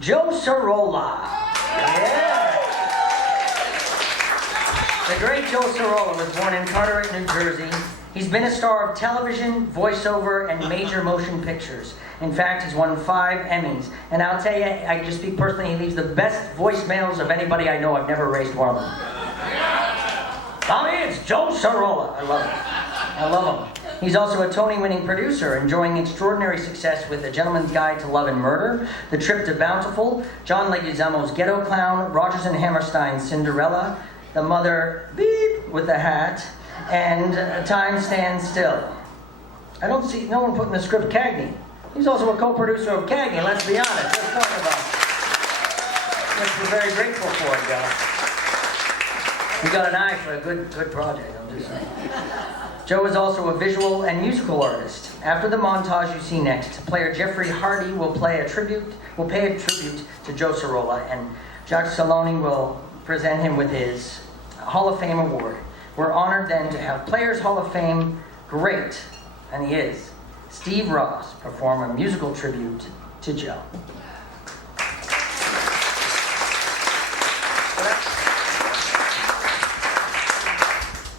Joe Sirola. Yeah. The great Joe Sirola was born in Carteret, New Jersey. He's been a star of television, voiceover, and major motion pictures. In fact, he's won 5 Emmys. And I'll tell you, I just speak personally, he leaves the best voicemails of anybody I know. I've never erased one of them. Tommy, it's Joe Sirola. I love him. I love him. He's also a Tony-winning producer, enjoying extraordinary success with A Gentleman's Guide to Love and Murder, The Trip to Bountiful, John Leguizamo's Ghetto Clown, Rodgers and Hammerstein's Cinderella, The Mother Beep with the Hat, and Time Stands Still. I don't see no one put in the script Cagney. He's also a co-producer of Cagney, let's be honest. Just talking about it. Which we're very grateful for, Joe. You got an eye for a good project, I'm just saying. Joe is also a visual and musical artist. After the montage you see next, player Jeffrey Hardy will pay a tribute to Joe Sirola, and Jacques Saloni will present him with his Hall of Fame award. We're honored then to have Players Hall of Fame great, and he is, Steve Ross, perform a musical tribute to Joe.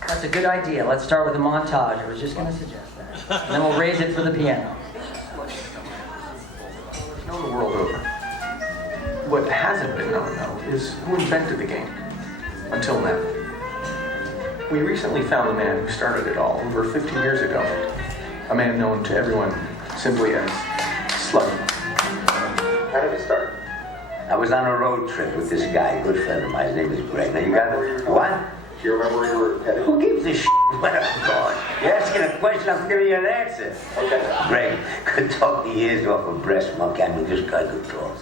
That's a good idea. Let's start with a montage. I was just going to suggest that. And then we'll raise it for the piano. It's known the world over. What hasn't been known, though, is who invented the game. Until now. We recently found the man who started it all over 50 years ago. A man known to everyone simply as Sluggy. How did it start? I was on a road trip with this guy, a good friend of mine. His name is Greg. Now you got it? What? Do you remember where you were headed? Who gives a shit where I'm going? You're asking a question, I'm giving you an answer. Okay. Greg could talk the ears off a breast monkey. I mean, this guy could talk.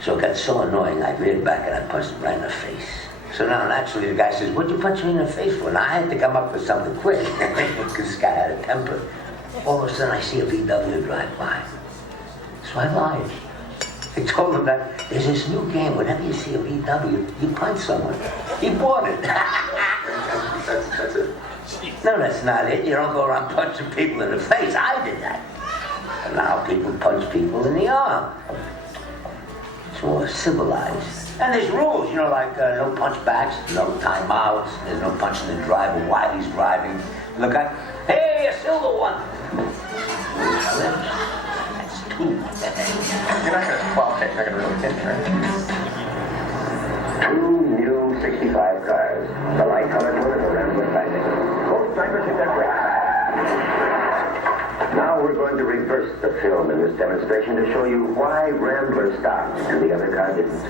So it got so annoying, I reared back and I punched him right in the face. So now, naturally, the guy says, what'd you punch me in the face for? Now, I had to come up with something quick, because this guy had a temper. All of a sudden, I see a VW drive by. So I lied. I told him that there's this new game. Whenever you see a VW, you punch someone. He bought it. That's it? No, that's not it. You don't go around punching people in the face. I did that. And now people punch people in the arm. It's more civilized. And there's rules, you know, like no punch backs, no timeouts, there's no punching the driver while he's driving. Look like, hey, a silver one. That's 2. You're not going to, well, okay, you're not going to really hit, right? 2 new 65 cars. The light-colored one and the Rambler Classic. Both drivers in their place. Now we're going to reverse the film in this demonstration to show you why Rambler stopped and the other car didn't.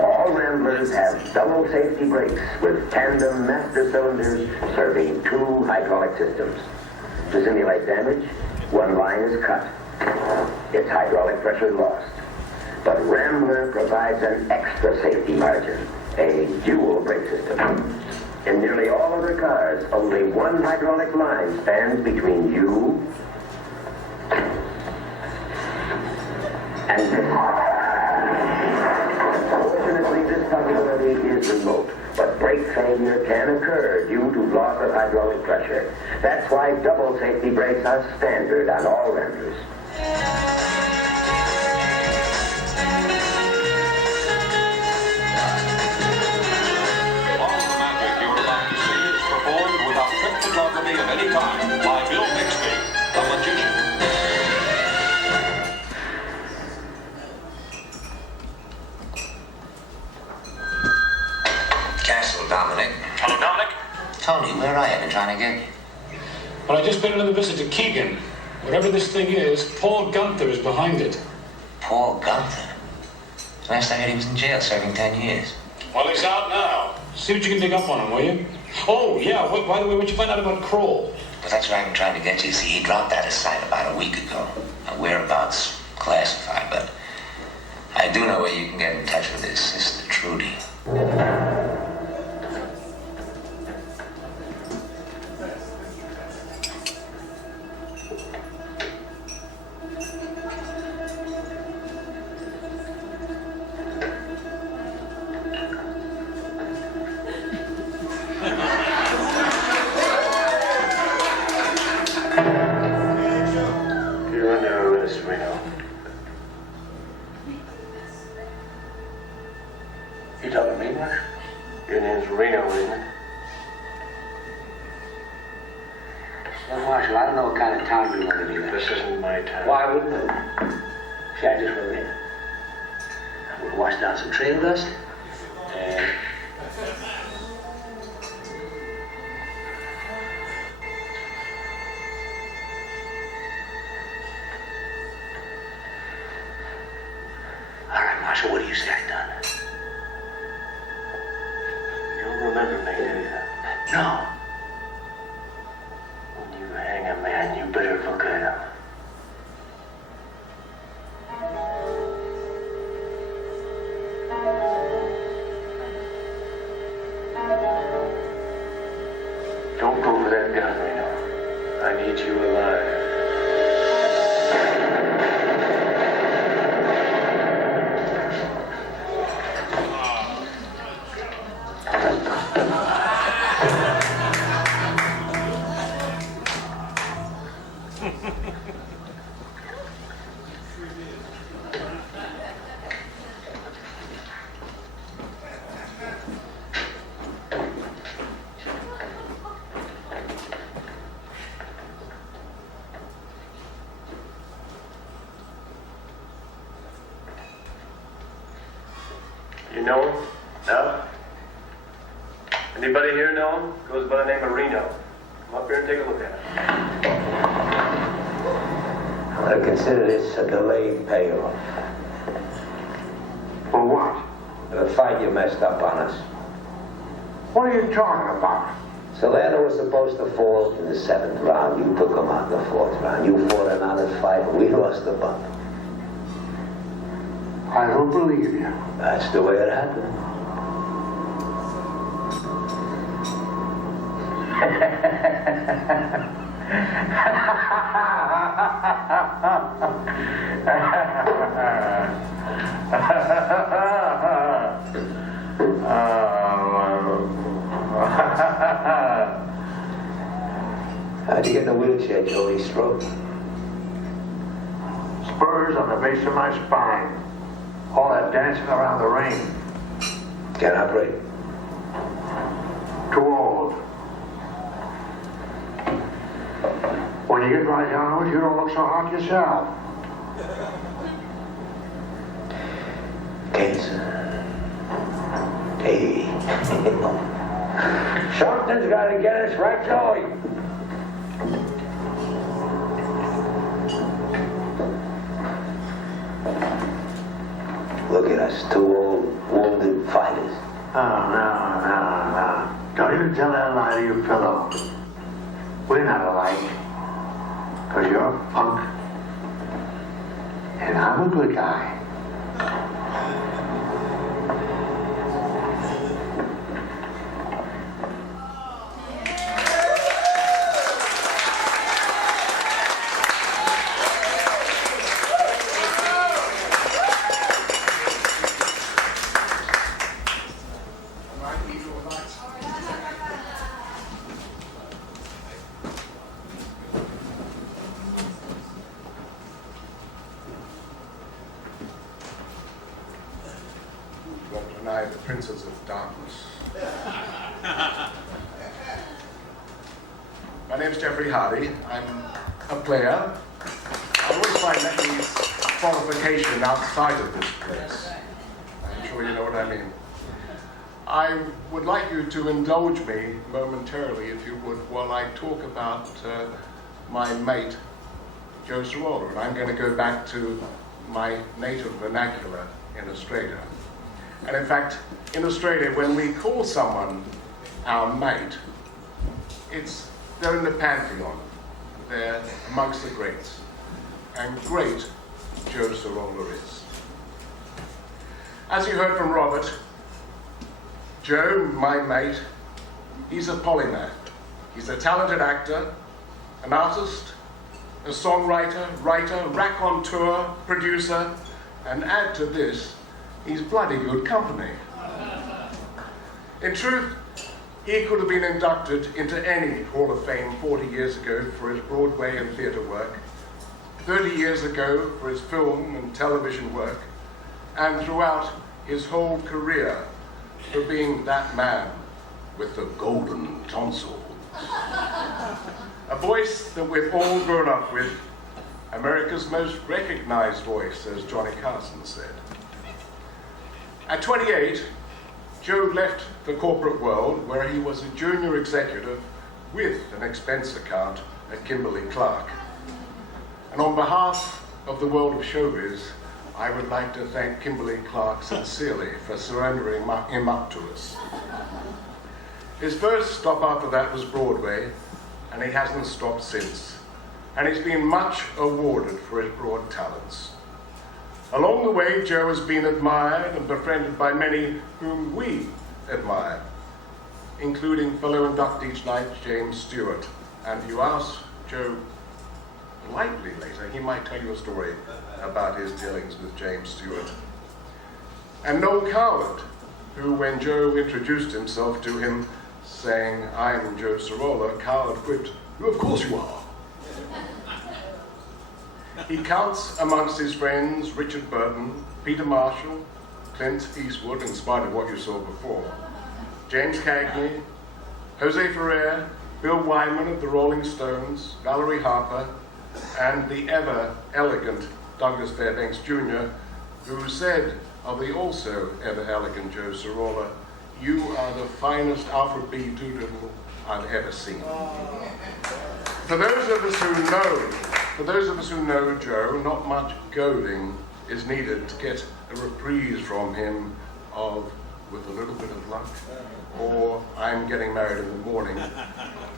All Ramblers have double safety brakes with tandem master cylinders serving 2 hydraulic systems. To simulate damage, one line is cut. Its hydraulic pressure lost. But Rambler provides an extra safety margin, a dual brake system. In nearly all other cars, only one hydraulic line stands between you and this. Fortunately, this possibility is remote, but brake failure can occur due to loss of hydraulic pressure. That's why double safety brakes are standard on all Ramblers. All the magic you're about to see is performed without trick photography of any kind by Bill Bixby, the magician. Castle, Dominic. Hello, Dominic. Tony, where are you? I've been trying to get you. Well, I just paid another visit to Keegan. Whatever this thing is, Paul Gunther is behind it. Paul Gunther? Last I heard he was in jail serving 10 years. Well, he's out now. See what you can dig up on him, will you? Oh, yeah, by the way, what'd you find out about Kroll? But that's what I've been trying to get you. See, he dropped out of sight about a week ago. Whereabouts classified, but I do know where you can get in touch with his sister, Trudy. You talking to me, Marsh? Your name's Reno, isn't it? Well, Marshal, I don't know what kind of town you want to be in. This isn't my town. Why wouldn't it? See, I just rode in. We'll wash down some trail dust, and... All right, Marshal, what do you say I done? You don't remember me, do you? No. When you hang a man, you better look at him. Don't go for that gun, Reno. I need you alive. You know him? No? Anybody here know him? Goes by the name of Reno. Come up here and take a look at him. I'm going to consider this a delayed payoff. For what? The fight you messed up on us. What are you talking about? Solano was supposed to fall in the 7th round. You took him out in the 4th round. You fought an honest fight, and we lost the bump. I don't believe you. That's the way it happened. How'd you get in the wheelchair, Joey? Stroke? Spurs on the base of my spine. All that dancing around the ring. Can't operate. Too old. When you get right down to it, you don't look so hot yourself. Cancer. Hey. Something's got to get us right, Joey. Look at us, two old, wounded fighters. Oh, no. Don't even tell that lie to your pillow. We're not alike. Because you're a punk. And I'm a good guy. Won't deny the princes of darkness. My name's Jeffrey Hardy. I'm a player. I always find that needs qualification outside of this place. I'm sure you know what I mean. I would like you to indulge me momentarily, if you would, while I talk about my mate, Joe Sirola. And I'm going to go back to my native vernacular in Australia. And in fact, in Australia, when we call someone our mate, they're in the pantheon. They're amongst the greats. And great Joe Sirola is. As you heard from Robert, Joe, my mate, he's a polymath. He's a talented actor, an artist, a songwriter, writer, raconteur, producer, and add to this, he's bloody good company. In truth, he could have been inducted into any Hall of Fame 40 years ago for his Broadway and theatre work, 30 years ago for his film and television work, and throughout his whole career for being that man with the golden tonsils. A voice that we've all grown up with, America's most recognized voice, as Johnny Carson said. At 28, Joe left the corporate world, where he was a junior executive with an expense account at Kimberly-Clark. And on behalf of the world of showbiz, I would like to thank Kimberly-Clark sincerely for surrendering him up to us. His first stop after that was Broadway, and he hasn't stopped since. And he's been much awarded for his broad talents. Along the way, Joe has been admired and befriended by many whom we admire, including fellow inductee tonight, James Stewart. And you ask Joe politely later, he might tell you a story about his dealings with James Stewart. And Noel Coward, who, when Joe introduced himself to him, saying, "I'm Joe Sirola," Coward quipped, "Of course you are." He counts amongst his friends Richard Burton, Peter Marshall, Clint Eastwood, in spite of what you saw before, James Cagney, Jose Ferrer, Bill Wyman of the Rolling Stones, Valerie Harper, and the ever elegant Douglas Fairbanks Jr., who said of the also ever elegant Joe Sirola, "You are the finest Alfred B. Doolittle I've ever seen." For those of us who know Joe, not much goading is needed to get a reprise from him of "With a little bit of luck," or "I'm getting married in the morning,"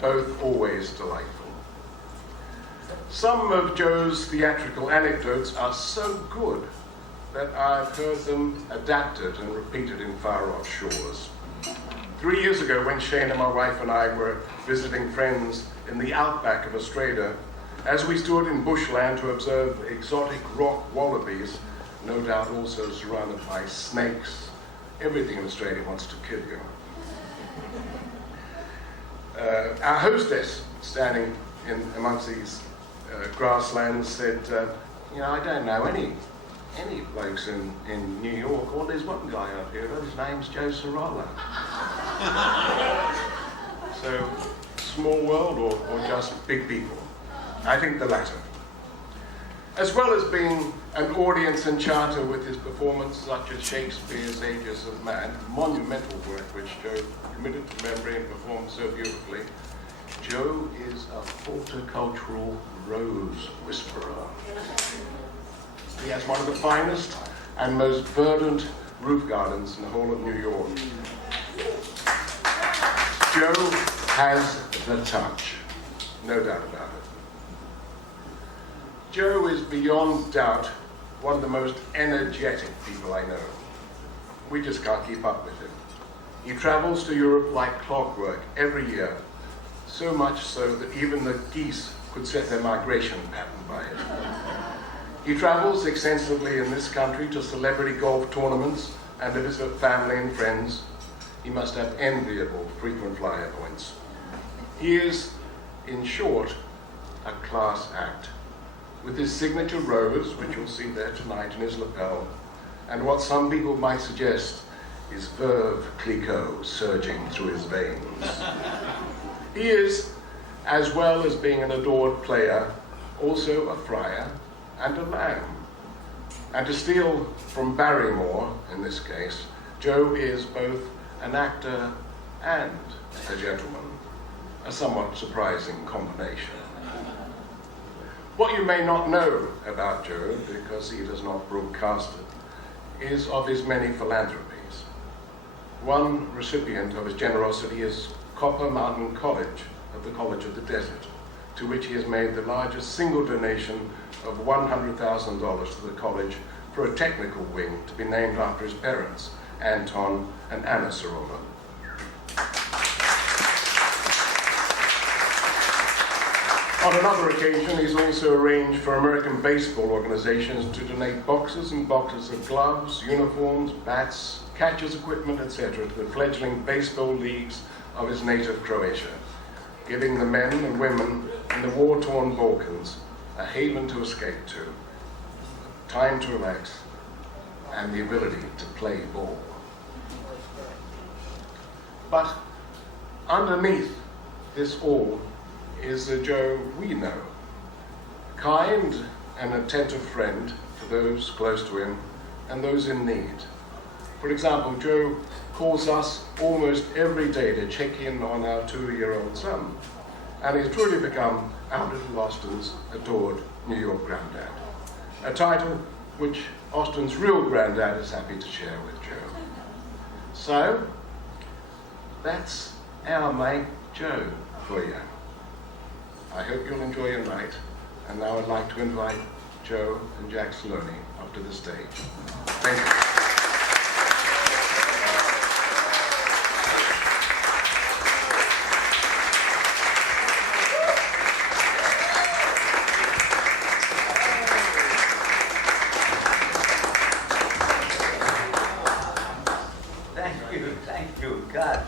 both always delightful. Some of Joe's theatrical anecdotes are so good that I've heard them adapted and repeated in far-off shores. 3 years ago, when Shane and my wife and I were visiting friends in the outback of Australia, as we stood in bushland to observe exotic rock wallabies, no doubt also surrounded by snakes, everything in Australia wants to kill you. Our hostess, standing in amongst these grasslands, said, "I don't know any blokes in New York. Well, there's one guy up here, his name's Joe Sirola." So, small world or just big people? I think the latter. As well as being an audience enchanter with his performance, such as Shakespeare's Ages of Man, monumental work which Joe committed to memory and performed so beautifully, Joe is a horticultural rose whisperer. He has one of the finest and most verdant roof gardens in the whole of New York. Joe has the touch, no doubt about it. Joe is beyond doubt one of the most energetic people I know. We just can't keep up with him. He travels to Europe like clockwork every year, so much so that even the geese could set their migration pattern by it. He travels extensively in this country to celebrity golf tournaments and to visit family and friends. He must have enviable frequent flyer points. He is, in short, a class act, with his signature rose, which you'll see there tonight in his lapel, and what some people might suggest is Veuve Clicquot surging through his veins. He is, as well as being an adored player, also a friar and a lamb. And to steal from Barrymore, in this case, Joe is both an actor and a gentleman, a somewhat surprising combination. What you may not know about Joe, because he does not broadcast it, is of his many philanthropies. One recipient of his generosity is Copper Mountain College of the College of the Desert, to which he has made the largest single donation of $100,000 to the college for a technical wing to be named after his parents, Anton and Anna Sirola. On another occasion, he's also arranged for American baseball organizations to donate boxes and boxes of gloves, uniforms, bats, catcher's equipment, etc. to the fledgling baseball leagues of his native Croatia, giving the men and women in the war-torn Balkans a haven to escape to, time to relax, and the ability to play ball. But underneath this all is the Joe we know. Kind and attentive friend to those close to him and those in need. For example, Joe calls us almost every day to check in on our 2-year-old son, and he's truly become our little Austin's adored New York granddad, a title which Austin's real granddad is happy to share with Joe. So, that's our mate Joe for you. I hope you'll enjoy your night, and now I'd like to invite Joe and Jack Saloni up to the stage. Thank you. Thank you, God.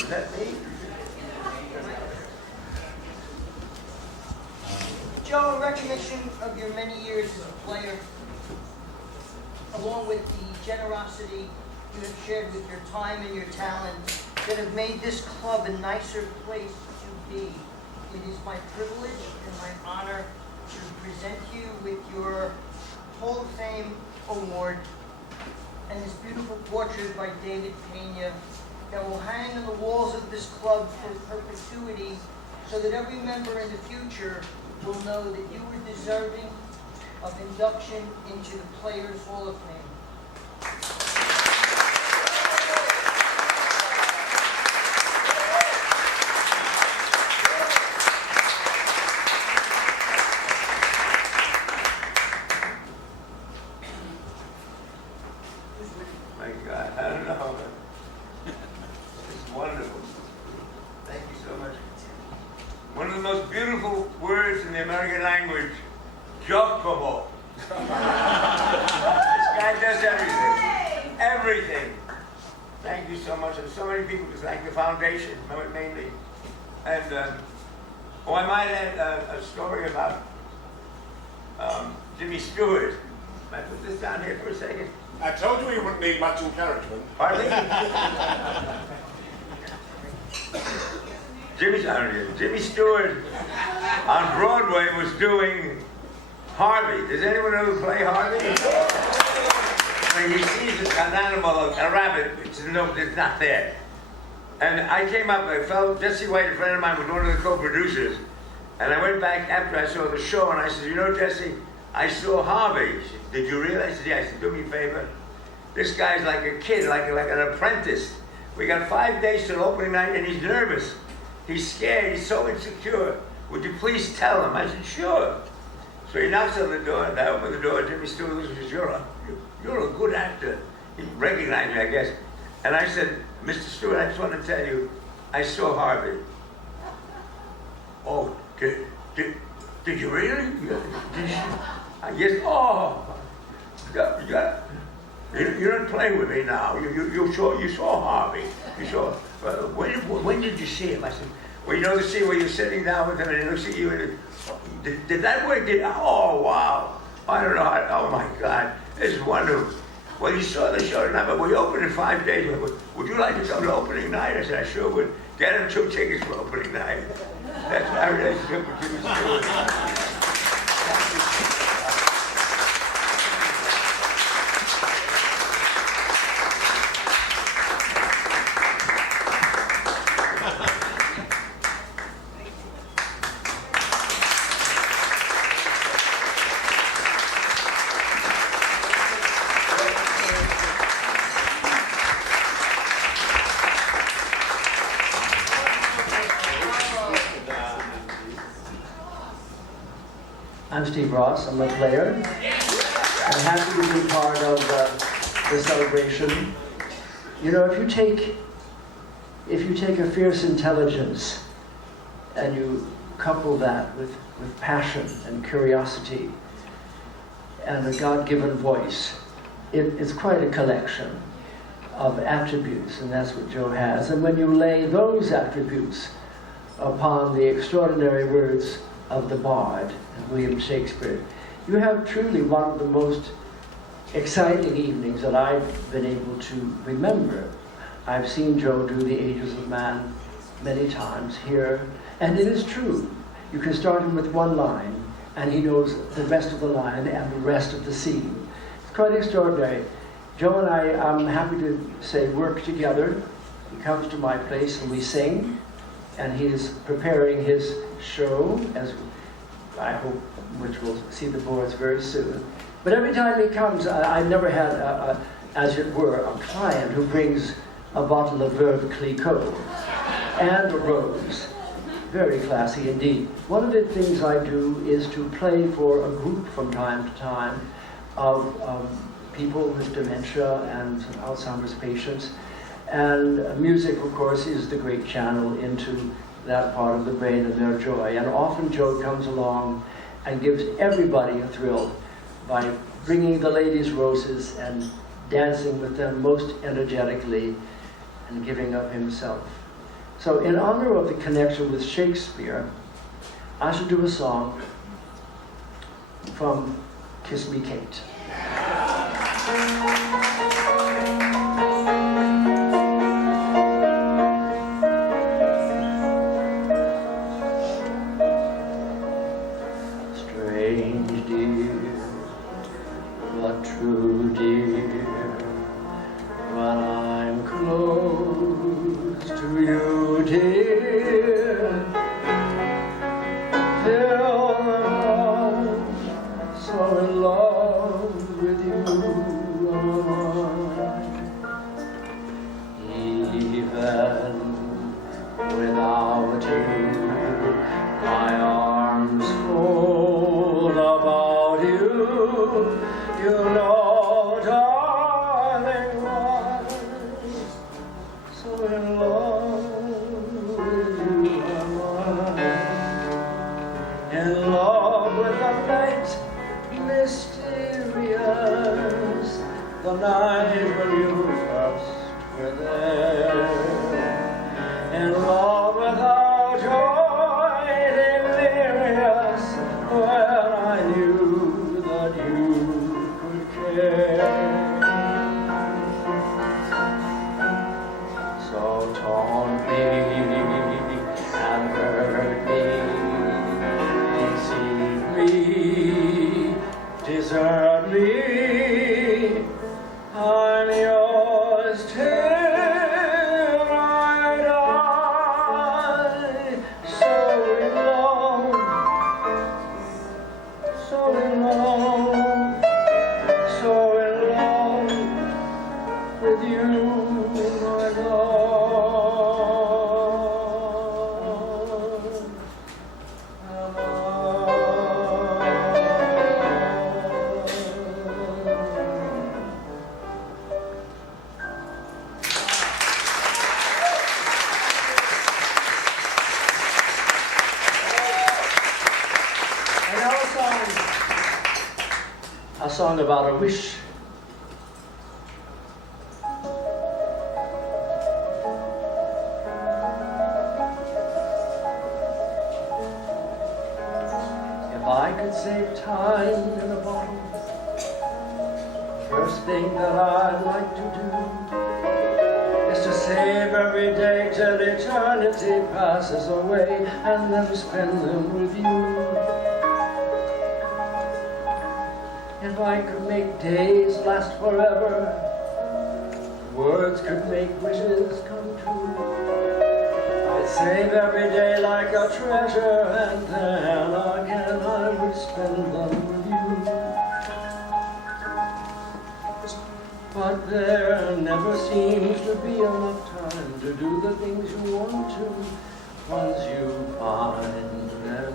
Is that me? Joe, in recognition of your many years as a player, along with the generosity you have shared with your time and your talent that have made this club a nicer place to be, it is my privilege and my honor to present you with your Hall of Fame award and this beautiful portrait by David Pena that will hang on the walls of this club for perpetuity so that every member in the future will know that you were deserving of induction into the Players Hall of Fame. My God, I don't know. It's wonderful. Thank you so much. One of the most beautiful words in the American language, Giacomo. This guy does everything. Everything. Thank you so much. And so many people just like the foundation, mainly. And, I might add a story about Jimmy Stewart. Can I put this down here for a second? I told you he wouldn't need much encouragement. Pardon me? Jimmy Stewart on Broadway was doing Harvey. Does anyone know who play Harvey? When he sees an animal, a rabbit, it's not there. And I came up, a fellow, Jesse White, a friend of mine, was one of the co-producers. And I went back after I saw the show and I said, you know, Jesse, I saw Harvey. He said, did you realize? I said, yeah. I said, do me a favor. This guy's like a kid, like an apprentice. We got 5 days till opening night and he's nervous. He's scared, he's so insecure. Would you please tell him? I said, sure. So he knocks on the door and I open the door. Jimmy Stewart says, you're a good actor. He recognized me, I guess. And I said, Mr. Stewart, I just want to tell you, I saw Harvey. Oh, did you really? Did you? Yes. Oh, you're not playing with me now. You saw Harvey. You saw. When did you see him? I said, well, you know the scene where you're sitting down with him and he looks at you and did that work? Oh, wow. I don't know. Oh my God, this is wonderful. Well, you saw the show tonight, but we opened in 5 days. Would you like to come to opening night? I said, I sure would. Get him 2 tickets for opening night. That's my relationship with Jimmy Stewart. I'm Steve Ross. I'm a player. I'm happy to be part of the celebration. You know, if you take a fierce intelligence and you couple that with passion and curiosity and a God-given voice, it's quite a collection of attributes, and that's what Joe has. And when you lay those attributes upon the extraordinary words of the Bard, William Shakespeare, you have truly one of the most exciting evenings that I've been able to remember. I've seen Joe do The Ages of Man many times here, and it is true. You can start him with one line, and he knows the rest of the line and the rest of the scene. It's quite extraordinary. Joe and I, I'm happy to say, work together. He comes to my place and we sing, and he is preparing his show, as I hope, which we'll see the boards very soon. But every time he comes, I've never had, as it were, a client who brings a bottle of Veuve Clicquot and a rose. Very classy indeed. One of the things I do is to play for a group from time to time of people with dementia and Alzheimer's patients. And music, of course, is the great channel into that part of the brain and their joy. And often Joe comes along and gives everybody a thrill by bringing the ladies roses and dancing with them most energetically and giving of himself. So in honor of the connection with Shakespeare, I should do a song from Kiss Me Kate. Strange dear, but true dear, when I'm close to you, dear, feel so in love with you am I. Even without you, my arms fold about you. You know, darling, why so in love with you am I. In love with the night, mysterious, the night when you first were there. In love without joy, delirious, when I knew that you could care. So taunt me and hurt me, deceive me, desert me. I'm yours till I die. So in love, so in love, so in love with you, my love. A song about a wish. If I could save time in a bottle, first thing that I'd like to do is to save every day till eternity passes away and then spend them with you. If I could make days last forever, words could make wishes come true. I'd save every day like a treasure, and then again I would spend them with you. But there never seems to be enough time to do the things you want to once you find them.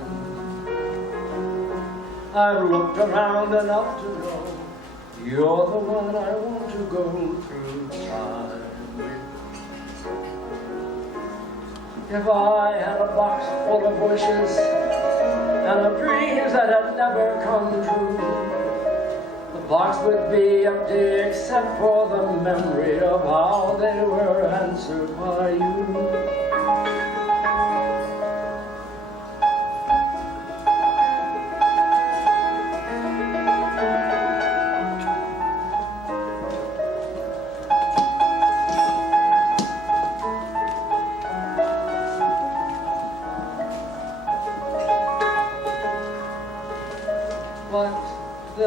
I've looked around enough to know you're the one I want to go through time with. If I had a box full of wishes and of dreams that had never come true, the box would be empty except for the memory of how they were answered by you.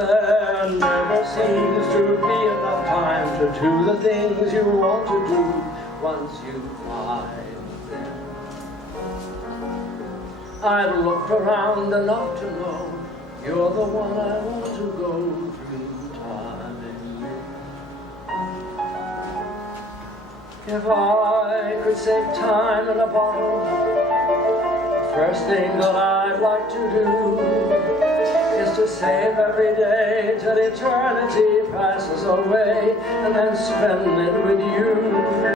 there never seems to be enough time to do the things you want to do once you find them. I've looked around enough to know you're the one I want to go through time. If I could save time in a bottle, the first thing that I'd like to do is to save every day till eternity passes away and then spend it with you.